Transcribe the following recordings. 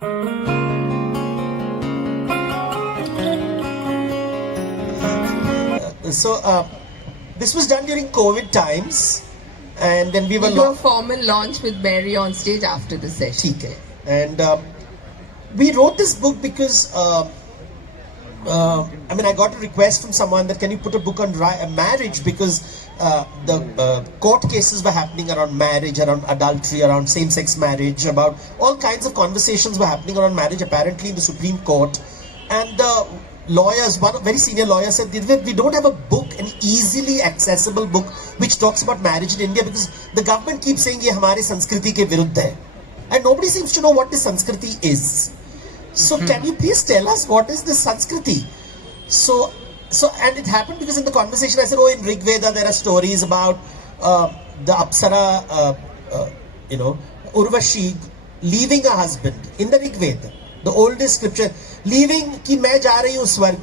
This was done during COVID times, and then we were do a formal launch with Mary on stage after the session. Okay. And we wrote this book because I got a request from someone that can you put a book on marriage, because the court cases were happening around marriage, around adultery, around same-sex marriage, about all kinds of conversations were happening around marriage apparently in the Supreme Court. And the lawyers, one very senior lawyer said, we don't have a book, an easily accessible book which talks about marriage in India, because the government keeps saying ye hamare sanskriti ke viruddh hai, and nobody seems to know what this sanskriti is. So can you please tell us what is this sanskriti? So and it happened because in the conversation I said, oh, in Rig Veda there are stories about the Apsara, Urvashi leaving a husband in the Rig Veda, the oldest scripture, leaving ki main ja rahi hu swarg,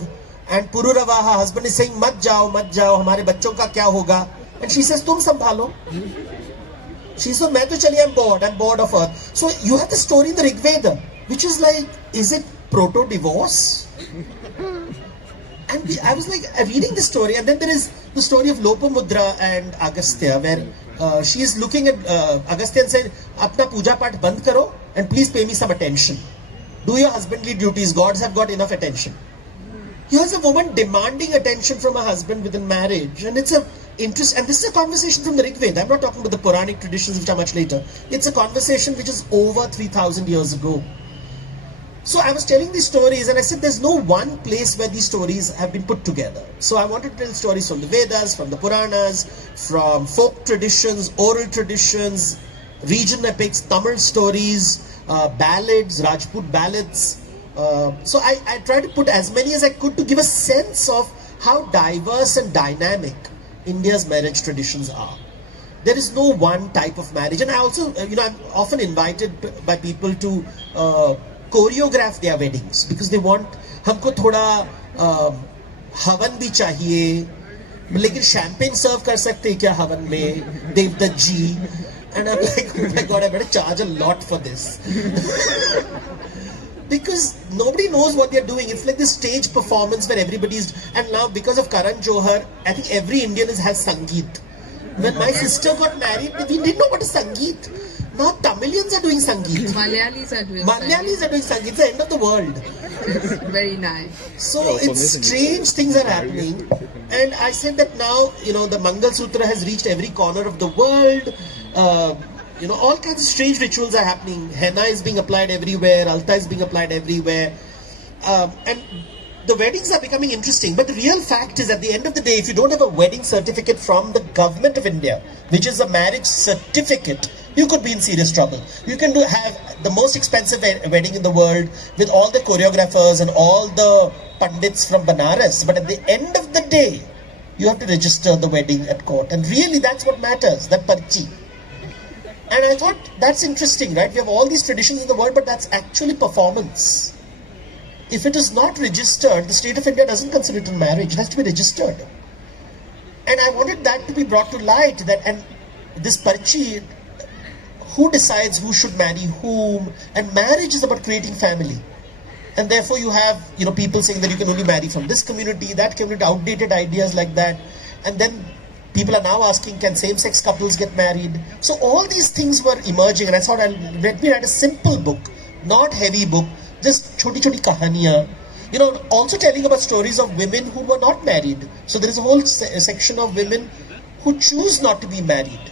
and Pururavaha, husband is saying mat jao, hamare bachon ka kya hoga, and she says tum sambhalo. She said, main to chali, I'm bored of earth. So you have the story in the Rig Veda, which is like, is it proto-divorce? And I was like reading the story, and then there is the story of Lopamudra and Agastya, where she is looking at Agastya and said, apna puja path band karo and please pay me some attention. Do your husbandly duties, gods have got enough attention. Here's a woman demanding attention from her husband within marriage, and it's a interest, and this is a conversation from the Rig Veda. I'm not talking about the Puranic traditions which are much later. It's a conversation which is over 3,000 years ago. So I was telling these stories, and I said there's no one place where these stories have been put together. So I wanted to tell stories from the Vedas, from the Puranas, from folk traditions, oral traditions, region epics, Tamil stories, ballads, Rajput ballads. So I tried to put as many as I could to give a sense of how diverse and dynamic India's marriage traditions are. There is no one type of marriage. And I also, I'm often invited by people to choreograph their weddings, because they want, हमको थोड़ा हवन भी चाहिए, लेकिन champagne serve कर सकते हैं क्या हवन में, Devdutt ji. And I'm like, oh my God, I better charge a lot for this. Because nobody knows what they're doing. It's like this stage performance where everybody's, and now because of Karan Johar, I think every Indian has Sangeet. When my sister got married, we didn't know what is Sangeet. Now Tamilians are doing Sangeet. Malayalis are doing Sangeet. It's the end of the world. Very nice. So it's strange things are happening. And I said that now, the Mangal Sutra has reached every corner of the world. All kinds of strange rituals are happening. Henna is being applied everywhere. Alta is being applied everywhere. And the weddings are becoming interesting. But the real fact is, at the end of the day, if you don't have a wedding certificate from the government of India, which is a marriage certificate, you could be in serious trouble. You can have the most expensive wedding in the world with all the choreographers and all the pandits from Banaras. But at the end of the day, you have to register the wedding at court. And really, that's what matters, that parchi. And I thought, that's interesting, right? We have all these traditions in the world, but that's actually performance. If it is not registered, the state of India doesn't consider it a marriage. It has to be registered. And I wanted that to be brought to light, and this parchi, who decides who should marry whom? And marriage is about creating family. And therefore you have, people saying that you can only marry from this community, that community, outdated ideas like that. And then people are now asking, can same-sex couples get married? So all these things were emerging, and I thought, let me write a simple book, not heavy book, just choti-choti kahaniyan. Also telling about stories of women who were not married. So there is a whole section of women who choose not to be married.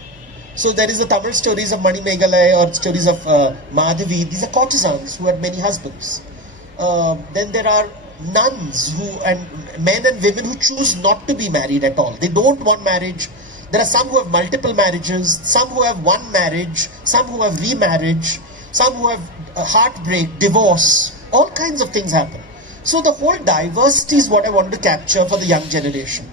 So there is the Tamil stories of Mani Meghalayatourism or stories of Madhavi. These are courtesans who had many husbands. Then there are nuns and men and women who choose not to be married at all. They don't want marriage. There are some who have multiple marriages, some who have one marriage, some who have remarriage, some who have heartbreak, divorce. All kinds of things happen. So the whole diversity is what I wanted to capture for the young generation.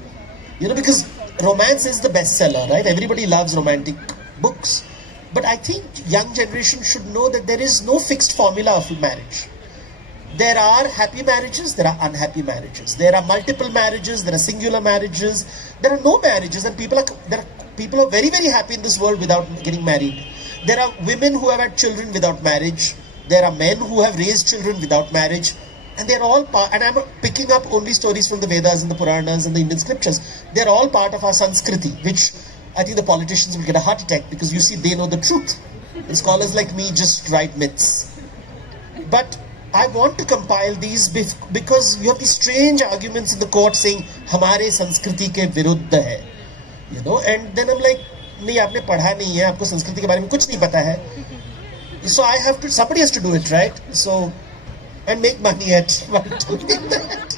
Because romance is the bestseller, right? Everybody loves romantic books. But I think young generation should know that there is no fixed formula of marriage. There are happy marriages, there are unhappy marriages. There are multiple marriages, there are singular marriages. There are no marriages, and people are very, very happy in this world without getting married. There are women who have had children without marriage. There are men who have raised children without marriage. And they're all part, and I'm picking up only stories from the Vedas and the Puranas and the Indian scriptures. They're all part of our Sanskriti, which I think the politicians will get a heart attack because you see, they know the truth. And scholars like me just write myths. But I want to compile these because you have these strange arguments in the court saying, "Hamare Sanskriti ke viruddha hai." You know, and then I'm like, "नहीं आपने पढ़ा नहीं है, आपको संस्कृति के बारे में कुछ नहीं पता है." So I have to, somebody has to do it, right? So, and make money at while doing that.